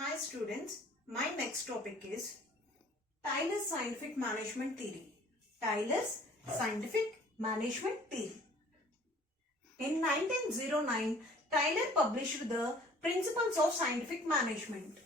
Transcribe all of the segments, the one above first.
Hi students, my next topic is Tyler's Scientific Management Theory. Tyler's Scientific Management Theory. In 1909, Tyler published the Principles of Scientific Management.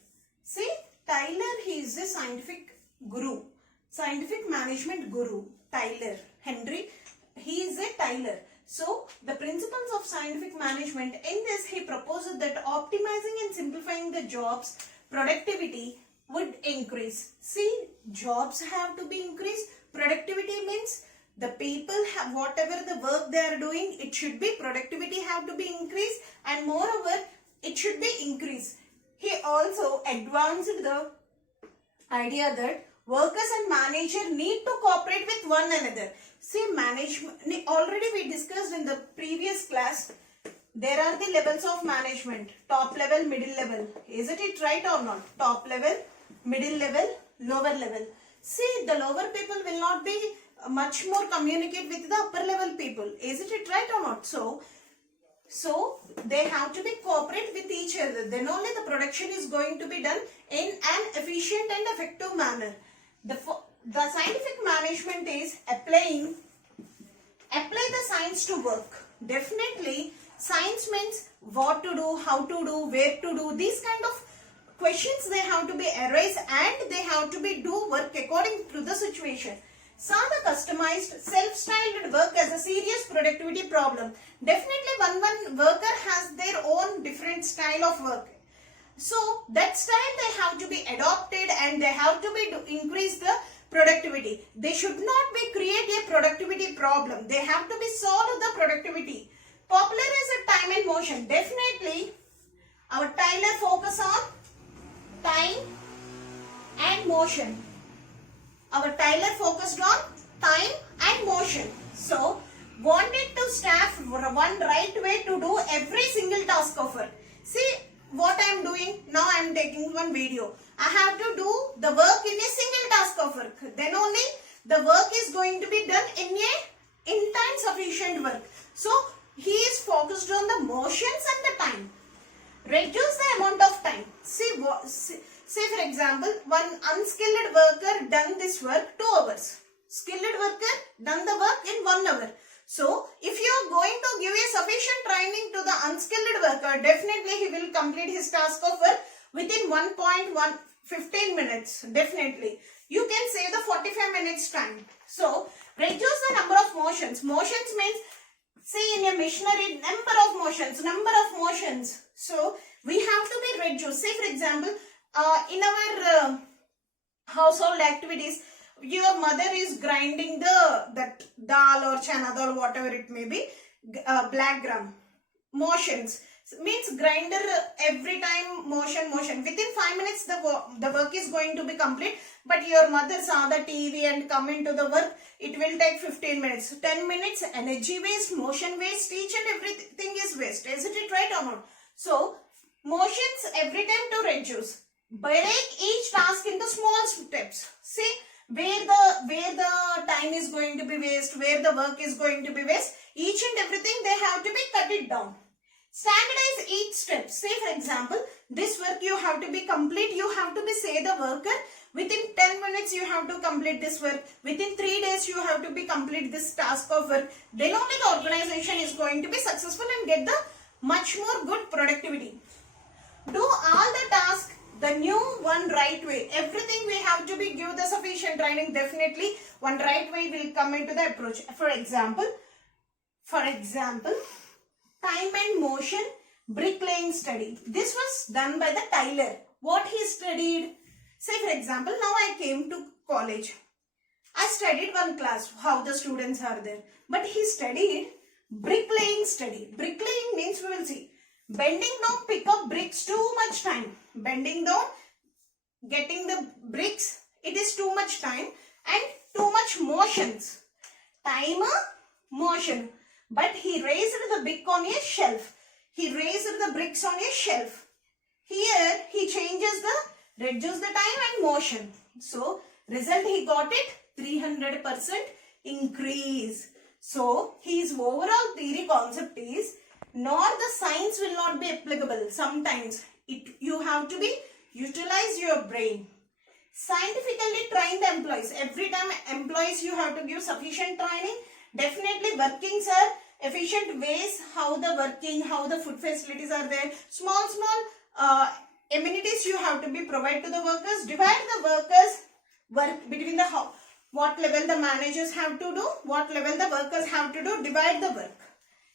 See, Tyler, he is a scientific guru, scientific management guru. Tyler, Henry, he is a Tyler. So, the principles of scientific management, in this he proposes that optimizing and simplifying the jobs, productivity would increase. See, jobs have to be increased. Productivity means the people have whatever the work they are doing, it should be productivity have to be increased, and moreover, it should be increased. He also advanced the idea that workers and manager need to cooperate with one another. See, management, already we discussed in the previous class, there are the levels of management, top level, middle level. Isn't it right or not? Top level, middle level, lower level. See, the lower people will not be much more communicate with the upper level people. Isn't it right or not? So they have to be cooperate with each other. Then only the production is going to be done in an efficient and effective manner. The scientific management is apply the science to work. Definitely, science means what to do, how to do, where to do. These kind of questions they have to be arise and they have to be do work according to the situation. Some the customized self-styled work as a serious productivity problem. Definitely one worker has their own different style of work. So that style they have to be adopted and they have to be increase the productivity. They should not be create a productivity problem. They have to be solve the productivity. Popular is a time and motion. Definitely our Tyler focus on time and motion. Our Tyler focused on time and motion. So, wanted to staff one right way to do every single task of work. See what I am doing. Now I am taking one video. I have to do the work in a single task of work. Then only the work is going to be done in time sufficient work. So, he is focused on the motions and the time. Reduce the amount of time. Say for example, one unskilled worker done this work 2 hours. Skilled worker done the work in 1 hour. So, if you are going to give a sufficient training to the unskilled worker, definitely he will complete his task of work within 15 minutes. Definitely. You can save the 45 minutes time. So, reduce the number of motions. Motions means, see in a machinery, number of motions. So, we have to be reduced. Say for example, in our household activities, your mother is grinding that dal or chana dal, whatever it may be, black gram. Motions means grinder every time motion. Within 5 minutes the work is going to be complete. But your mother saw the TV and come into the work, it will take 15 minutes. 10 minutes, energy waste, motion waste, each and everything is waste. Isn't it right or not? So, motions every time to reduce. Break each task into small steps. See where the time is going to be waste, where the work is going to be waste. Each and everything they have to be cut it down. Standardize each step. Say for example, this work you have to be complete. You have to be say the worker within 10 minutes you have to complete this work. Within 3 days you have to be complete this task of work. Then only the organization is going to be successful and get the much more good productivity. Do all the tasks the new one right way. Everything we have to be give the sufficient training. Definitely one right way will come into the approach. For example, time and motion bricklaying study. This was done by the Tyler. What he studied? Say for example, now I came to college. I studied one class, how the students are there. But he studied bricklaying study. Bricklaying means we will see. Bending down, pick up bricks, too much time. Bending down, getting the bricks, it is too much time and too much motions. Time, motion. But he raised the brick on a shelf. He raised the bricks on a shelf. Here, he changes reduce the time and motion. So, result he got it 300% increase. So, his overall theory concept is nor the science will not be applicable. Sometimes you have to be Utilize your brain. Scientifically train the employees. Every time employees you have to give sufficient training. Definitely working, sir. Efficient ways, how the working, how the food facilities are there. Small amenities you have to be provided to the workers. Divide the workers work between the what level the managers have to do, what level the workers have to do. Divide the work.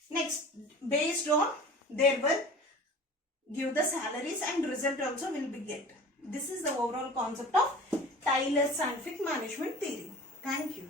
Next, based on their work, give the salaries and result also will be get. This is the overall concept of Tyler's scientific management theory. Thank you.